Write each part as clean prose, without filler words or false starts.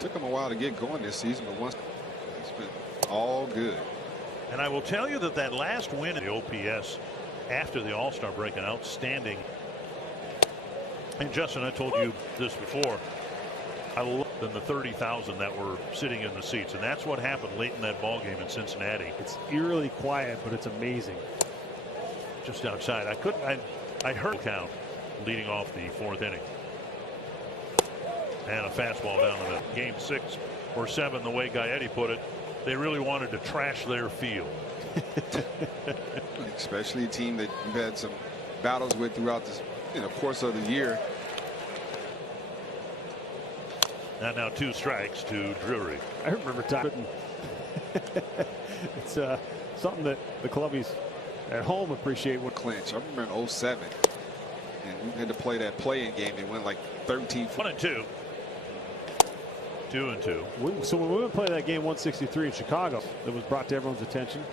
Took him a while to get going this season, but once it's been all good. And I will tell you that that last win in the OPS after the All-Star break, an outstanding. And Justin, I told you this before. I love than the 30,000 that were sitting in the seats, and that's what happened late in that ball game in Cincinnati. It's eerily quiet, but it's amazing. Just outside, I heard count leading off the fourth inning, and a fastball down the middle. Game 6 or 7, the way Gaetti put it, they really wanted to trash their field. Especially a team that you've had some battles with throughout this course of the year. And now 2 strikes to Drury. I remember talking. It's something that the Clubbies at home appreciate. What clinch? I remember in 07, and we had to play that play-in game. They went like 13. 1-2. 2-2. So when we went to play that game 163 in Chicago, that was brought to everyone's attention.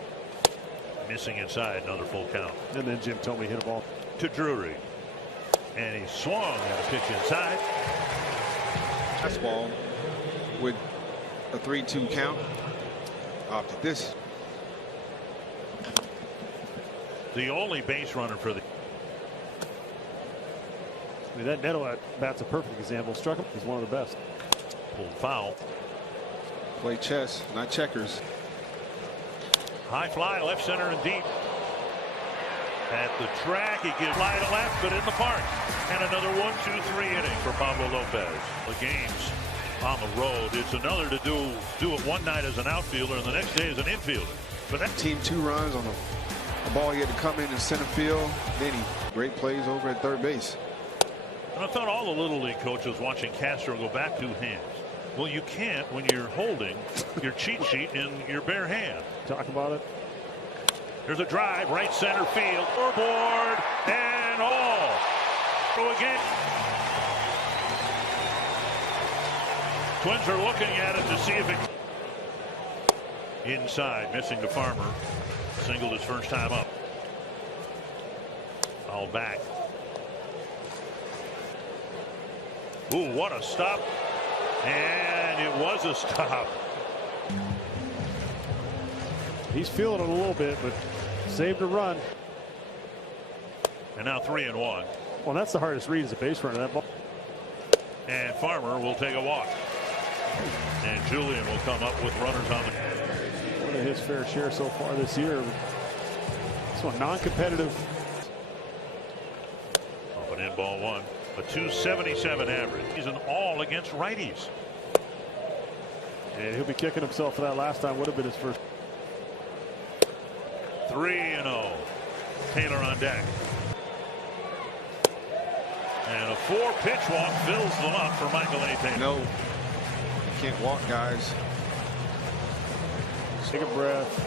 Missing inside, another full count. And then Jim Thome hit a ball to Drury, and he swung at a pitch inside. Fastball with a 3-2 count. Opted this. The only base runner for the. I mean, that Neto at bat's a perfect example. Struck him as one of the best. Pulled foul. Play chess, not checkers. High fly, left center and deep. At the track, he gives fly to left, but in the park. And another 1-2-3 inning for Pablo Lopez. The game's on the road. It's another to do it one night as an outfielder and the next day as an infielder. But that team 2 runs on a ball he had to come in center field. Then he great plays over at third base. And I thought all the Little League coaches watching Castro go back 2 hands. Well, you can't when you're holding your cheat sheet in your bare hand. Talk about it. There's a drive, right center field, scoreboard, and all. Go again. Twins are looking at it to see if it. Inside, missing to Farmer. Singled his first time up. Foul back. Ooh, what a stop. And it was a stop. He's feeling it a little bit, but saved a run. And now 3-1. Well, that's the hardest read as a base runner. That ball. And Farmer will take a walk. And Julian will come up with runners on the. One of his fair share so far this year. This one non-competitive. Up and in, ball 1. A 277 average. He's an all against righties. And he'll be kicking himself for that last time. Would have been his first. 3-0. Taylor on deck. And a 4-pitch walk fills them up for Michael A. Taylor. No, you can't walk, guys. Take a breath.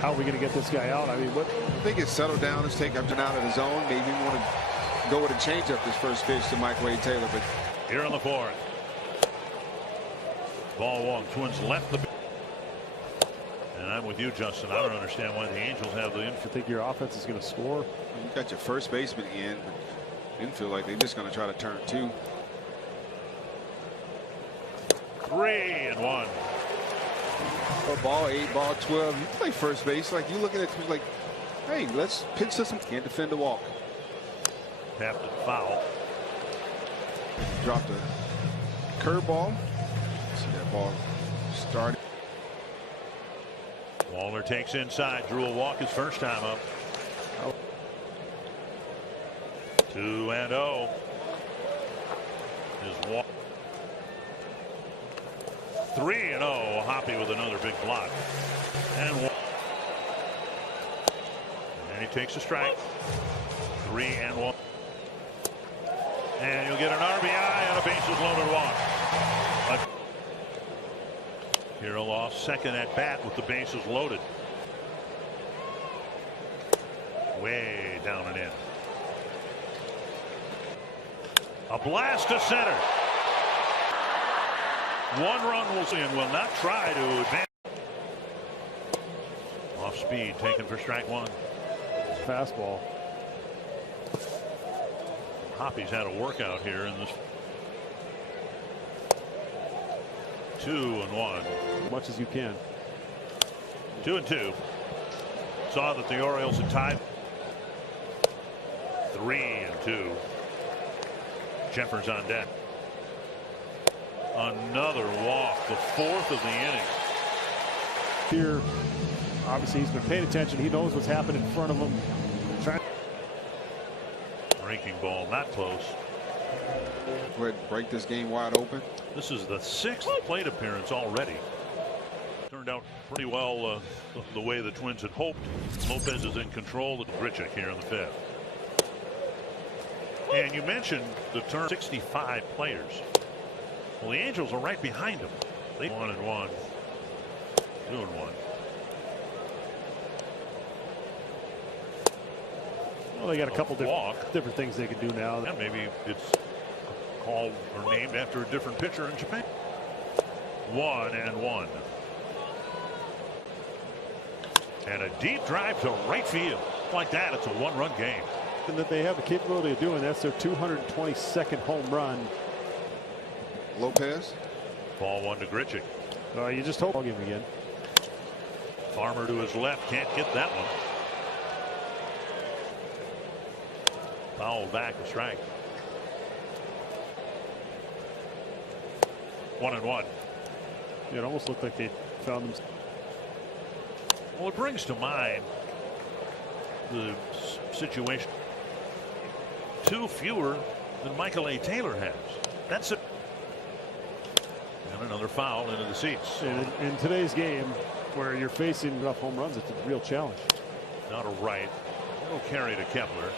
How are we going to get this guy out? I mean, what? I think it's settled down. Let's take him out of the zone. Maybe we want to go with a changeup this first pitch to Michael A. Taylor. But here in the 4th. Ball 1. Twins left the. And I'm with you, Justin. I don't understand why the Angels have the infield. You think your offense is going to score? You got your first baseman in, but infield like they're just going to try to turn 2. 3-1. Ball 8, ball 12. You play first base like you looking at like, hey, let's pitch this. Can't defend the walk. Tapped it foul. Dropped a curveball. See that ball started. Wallner takes inside, drew a walk his first time up. 2-0. His walk. 3-0. Hoppy with another big block. And then he takes a strike. 3-1. And you'll get an RBI on a bases loaded walk. Hero lost second at bat with the bases loaded. Way down and in. A blast to center. 1 run will see and will not try to advance. Off speed taken for strike 1. Fastball. Hoppy's had a workout here in this. 2-1. As much as you can. 2-2. Saw that the Orioles had tied. 3-2. Jeffers on deck. Another walk, the 4th of the inning. Here, obviously, he's been paying attention. He knows what's happened in front of him. Breaking ball, not close. Go ahead and break this game wide open. This is the 6th plate appearance already. Turned out pretty well the way the Twins had hoped. Lopez is in control of Grichuk here in the 5th. And you mentioned the turn 65 players. Well, the Angels are right behind them. They 1-1, 2-1. Well, they got a couple different things they can do now. Yeah, maybe it's called or named after a different pitcher in Japan. 1-1. And a deep drive to right field. Like that, it's a 1-run game. And that they have the capability of doing. That's their 222nd home run. Lopez. Ball 1 to Grichuk. You just hope I'll give him again. Farmer to his left, can't get that one. Foul back, a strike. 1-1. It almost looked like they found them. Well, it brings to mind the situation. 2 fewer than Michael A. Taylor has. That's it. And another foul into the seats. In today's game, where you're facing enough home runs, it's a real challenge. Now to right. No carry to Kepler.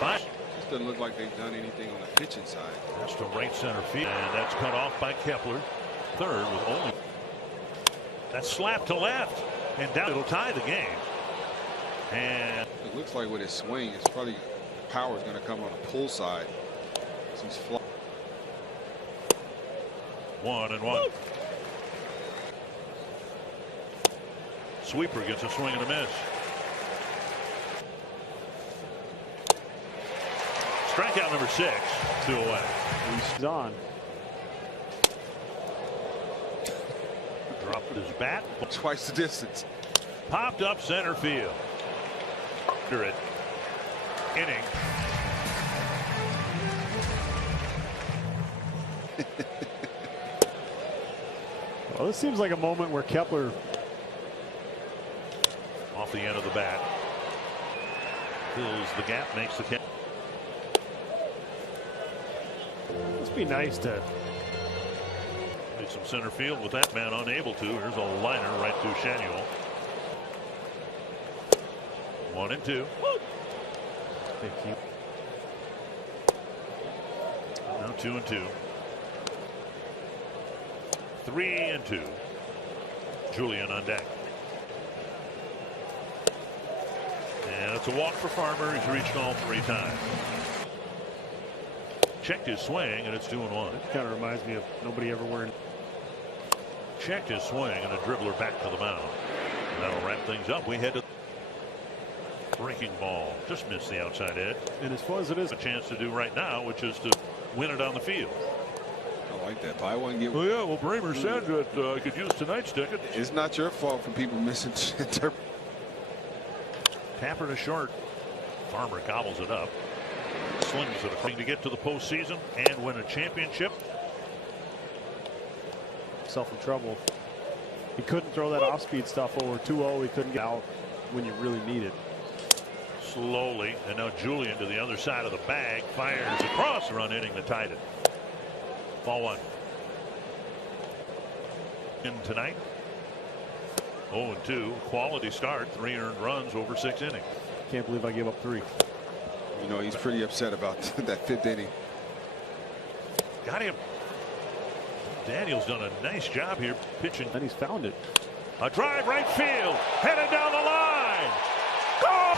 This doesn't look like they've done anything on the pitching side. That's to right center field. And that's cut off by Kepler. Third with only. That's slapped to left. And down. It'll tie the game. And it looks like with his swing, it's probably power is going to come on the pull side. He's fly. 1-1. Sweeper gets a swing and a miss. Strikeout number 6. 2 away. He's on. Dropped his bat. Twice the distance. Popped up center field. After it. Inning. Well, this seems like a moment where Kepler off the end of the bat. Fills the gap, makes the catch. Must be nice to Need some center field with that man unable to. Here's a liner right to Shanuel. 1-2. Thank you. Now 2-2. 3-2. Julian on deck. And it's a walk for Farmer. He's reached all 3 times. Checked his swing, and it's 2-1. It kind of reminds me of nobody ever wearing. Checked his swing, and a dribbler back to the mound. And that'll wrap things up. We head to breaking ball. Just missed the outside edge. And as far as it is, A chance to do right now, which is to win it on the field. I like that. Buy one, get Oh one. yeah, well, Bramer said that I could use tonight's ticket. It's not your fault for people misinterpreting. Tapper to short. Farmer gobbles it up. Slings it to get to the postseason and win a championship. self in trouble. He couldn't throw that off-speed stuff over 2-0. He couldn't get out when you really need it. Slowly, and now Julian to the other side of the bag, fires across, run inning that tied it. Ball 1. In tonight. 0-2, quality start, 3 earned runs over 6 innings. Can't believe I gave up 3. You know, he's pretty upset about that 5th inning. Got him. Daniel's done a nice job here pitching. And he's found it. A drive right field, headed down the line. Go!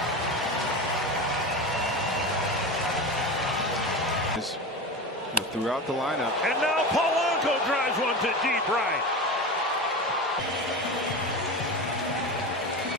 Just, throughout the lineup. And now Polanco drives one to deep right.